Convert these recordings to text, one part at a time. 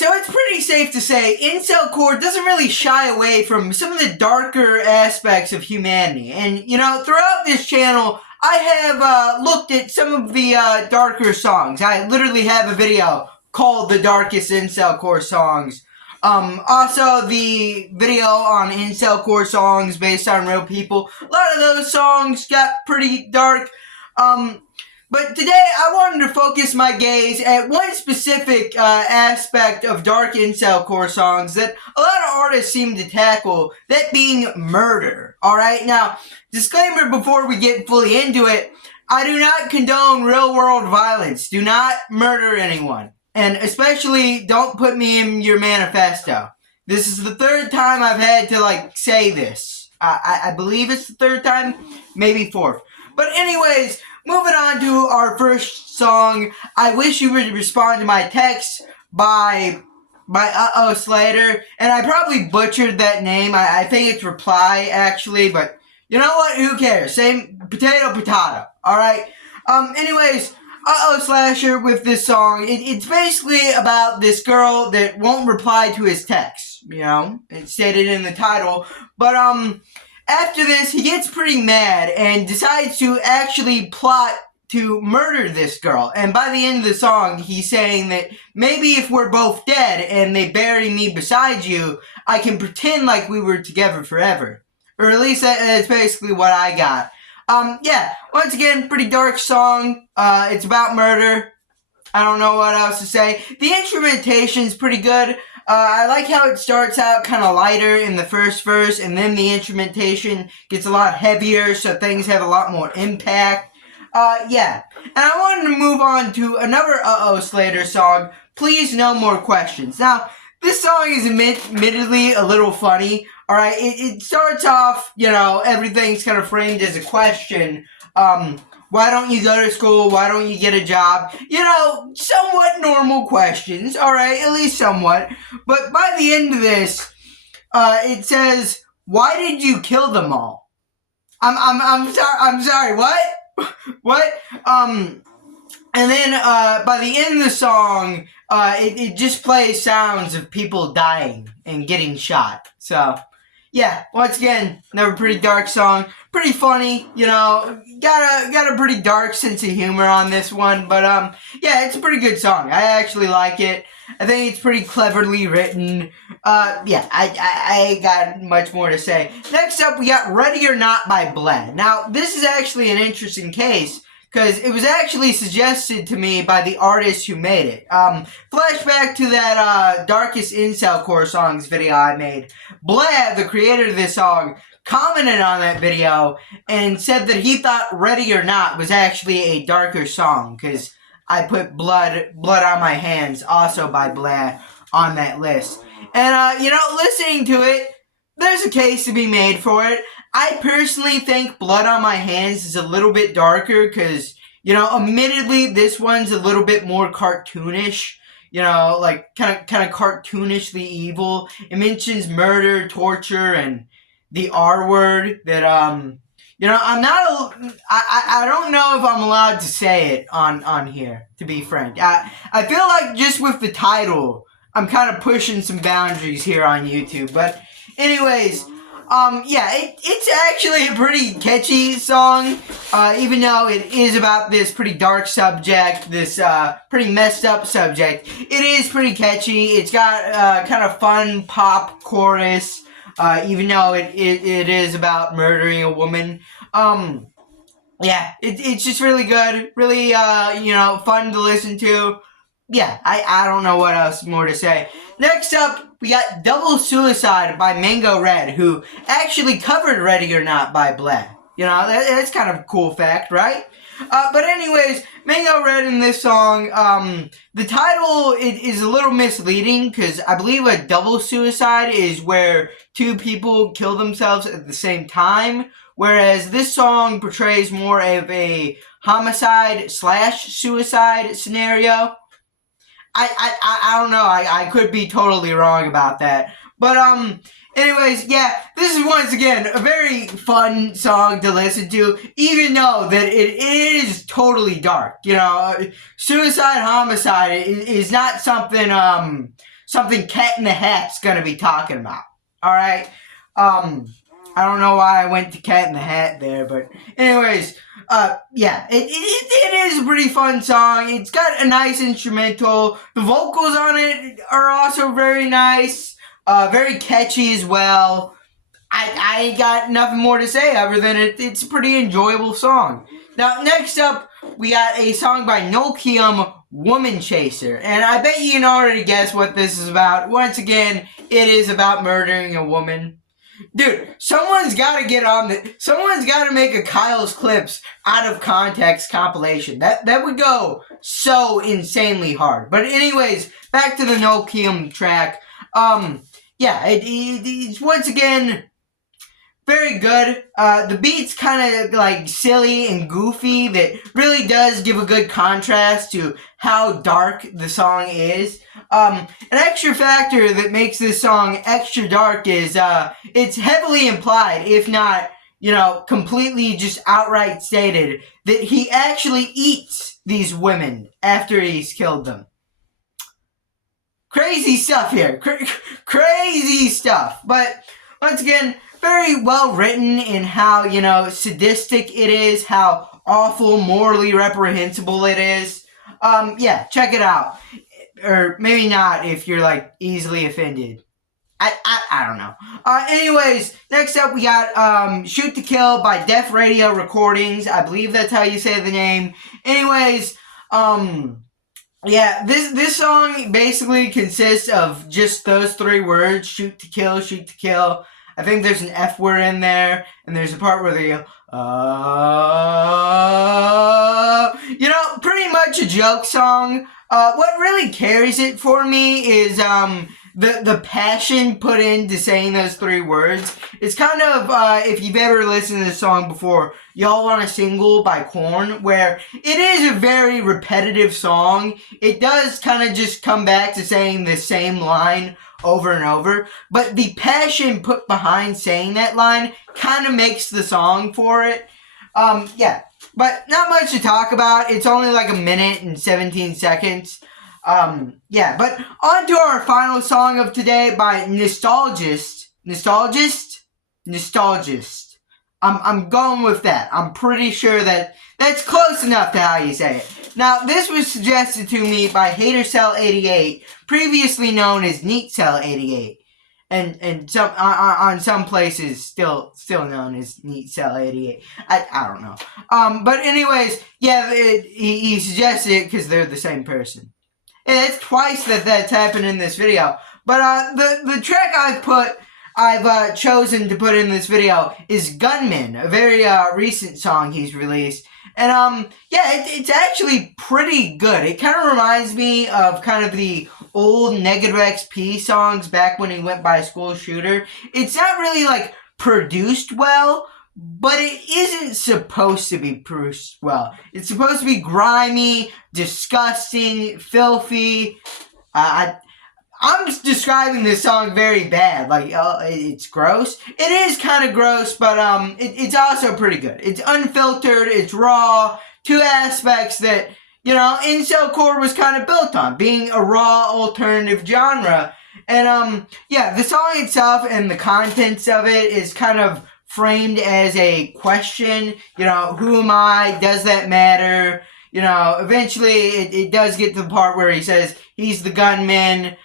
Alright, so it's pretty safe to say Incelcore doesn't really shy away from some of the darker aspects of humanity. And, you know, throughout this channel, I have looked at some of the darker songs. I literally have a video called The Darkest Incelcore Songs. Also, the video on Incelcore songs based on real people. A lot of those songs got pretty dark. But today I wanted to focus my gaze at one specific aspect of dark Incelcore songs that a lot of artists seem to tackle, that being murder. Alright, now, disclaimer before we get fully into it, I do not condone real-world violence. Do not murder anyone. And especially, don't put me in your manifesto. This is the third time I've had to, say this. I believe it's the third time, maybe fourth. But anyways, moving on to our first song, I wish you would respond to my text by Slater. And I probably butchered that name. I think it's Reply, actually. But you know what? Who cares? Same potato, potato. Alright? Anyways, Slasher with this song. It's basically about this girl that won't reply to his texts. You know? It's stated in the title. But, after this, he gets pretty mad and decides to actually plot to murder this girl. And by the end of the song, he's saying that maybe if we're both dead and they bury me beside you, I can pretend like we were together forever. Or at least that's basically what I got. Yeah, once again, pretty dark song. It's about murder. I don't know what else to say. The instrumentation's pretty good. I like how it starts out kind of lighter in the first verse, and then the instrumentation gets a lot heavier, so things have a lot more impact. Yeah. And I wanted to move on to another Slater song, Please No More Questions. Now, this song is admittedly a little funny, alright? It starts off, you know, everything's kind of framed as a question. Why don't you go to school? Why don't you get a job? You know, somewhat normal questions, alright, at least somewhat. But by the end of this, it says, why did you kill them all? I'm sorry, what? What? And then, by the end of the song, it just plays sounds of people dying and getting shot. So, yeah, once again, another pretty dark song. Pretty funny, you know, got a pretty dark sense of humor on this one, but, yeah, it's a pretty good song. I actually like it. I think it's pretty cleverly written. Yeah, I ain't got much more to say. Next up, we got Ready or Not by Bled. Now, this is actually an interesting case, because it was actually suggested to me by the artist who made it. Flashback to that, Darkest Incelcore Songs video I made. Bled, the creator of this song, commented on that video and said that he thought Ready or Not was actually a darker song, because I put Blood on My Hands, also by Bled, on that list. And, you know, listening to it, there's a case to be made for it. I personally think Blood on My Hands is a little bit darker, because, you know, admittedly, this one's a little bit more cartoonish. You know, like, kind of cartoonishly evil. It mentions murder, torture, and the R word that, you know, I don't know if I'm allowed to say it on here, to be frank. I feel like just with the title, I'm kind of pushing some boundaries here on YouTube. But anyways, yeah, it's actually a pretty catchy song, even though it is about this pretty dark subject, this, pretty messed up subject. It is pretty catchy. It's got, kind of fun pop chorus. Even though it is about murdering a woman. Yeah, it's just really good. Really, you know, fun to listen to. Yeah, I don't know what else more to say. Next up, we got Double Suicide by Mango Red, who actually covered Ready or Not by Bled. You know, that's kind of a cool fact, right? But anyways, Mango Red in this song, the title is a little misleading, because I believe a double suicide is where two people kill themselves at the same time, whereas this song portrays more of a homicide/suicide scenario. I don't know, I could be totally wrong about that, but, anyways, yeah, this is once again a very fun song to listen to, even though that it is totally dark. You know, suicide, homicide is not something something Cat in the Hat's gonna be talking about. Alright? I don't know why I went to Cat in the Hat there, but anyways, yeah, it is a pretty fun song. It's got a nice instrumental. The vocals on it are also very nice, very catchy as well. I ain't got nothing more to say other than it's a pretty enjoyable song. Now, next up, we got a song by Nokium, Woman Chaser. And I bet you can already guess what this is about. Once again, it is about murdering a woman. Dude, someone's got to get on the... Someone's got to make a Kyle's Clips out of context compilation. That would go so insanely hard. But anyways, back to the Nokium track. Yeah, it's once again... very good. The beat's kind of like silly and goofy. That really does give a good contrast to how dark the song is. An extra factor that makes this song extra dark is it's heavily implied, if not, completely just outright stated, that he actually eats these women after he's killed them. Crazy stuff here. Crazy stuff. But once again, very well written in how, sadistic it is, how awful, morally reprehensible it is. Yeah, check it out. Or maybe not if you're, easily offended. I don't know. Anyways, next up we got Shoot to Kill by Def Radio Recordings. I believe that's how you say the name. Anyways, yeah, this song basically consists of just those three words, shoot to kill, shoot to kill. I think there's an F word in there, and there's a part where they go, pretty much a joke song. What really carries it for me is the passion put into saying those three words. It's kind of, if you've ever listened to this song before, Y'all Want a Single by Korn, where it is a very repetitive song. It does kind of just come back to saying the same line over and over, but the passion put behind saying that line kind of makes the song for it. Yeah, but not much to talk about. It's only like a minute and 17 seconds. Yeah, but on to our final song of today by Nostalgist. I'm going with that. I'm pretty sure that's close enough to how you say it. Now, this was suggested to me by HaterCell88, previously known as NeatCell88, and some on some places still known as NeatCell88. I don't know. But anyways, yeah, he suggested it because they're the same person. And it's twice that's happened in this video. But the track I've chosen to put in this video is Gunman, a very recent song he's released. And yeah, it's actually pretty good. It kind of reminds me of kind of the old Negative XP songs back when he went by School Shooter. It's not really produced well, but it isn't supposed to be produced well. It's supposed to be grimy, disgusting, filthy. I'm just describing this song very bad. It's gross. It is kind of gross, but it's also pretty good. It's unfiltered. It's raw. Two aspects that, Incelcore was kind of built on, being a raw alternative genre. And yeah, the song itself and the contents of it is kind of framed as a question. Who am I? Does that matter? Eventually it does get to the part where he says he's the gunman.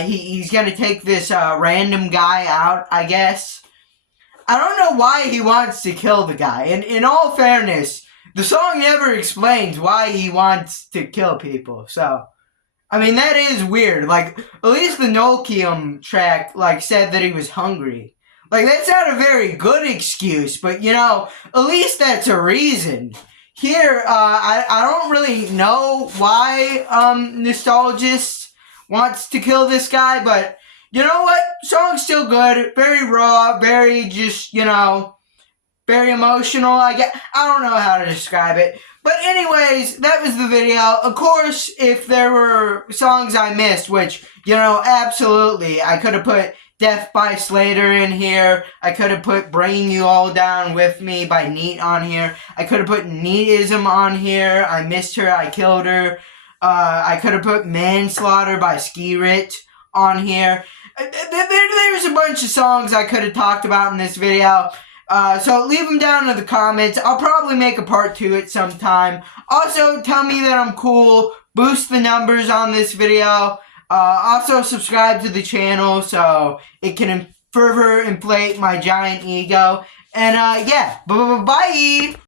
He's gonna take this random guy out, I guess. I don't know why he wants to kill the guy. And in all fairness, the song never explains why he wants to kill people. So, I mean, that is weird. At least the Nokium track, said that he was hungry. That's not a very good excuse, but, at least that's a reason. Here, I don't really know why, Nostalgist wants to kill this guy, but you know what? Song's still good. Very raw, very just, very emotional. I don't know how to describe it. But anyways, that was the video. Of course, if there were songs I missed, which, absolutely, I could have put Death by Slater in here. I could have put Bringing You All Down With Me by Neat on here. I could have put Neatism on here. I Missed Her, I Killed Her. I could have put Manslaughter by Ski Rit on here. There's a bunch of songs I could have talked about in this video. So leave them down in the comments. I'll probably make a part 2 at some time. Also, tell me that I'm cool. Boost the numbers on this video. Also, subscribe to the channel so it can further inflate my giant ego. And yeah, bye.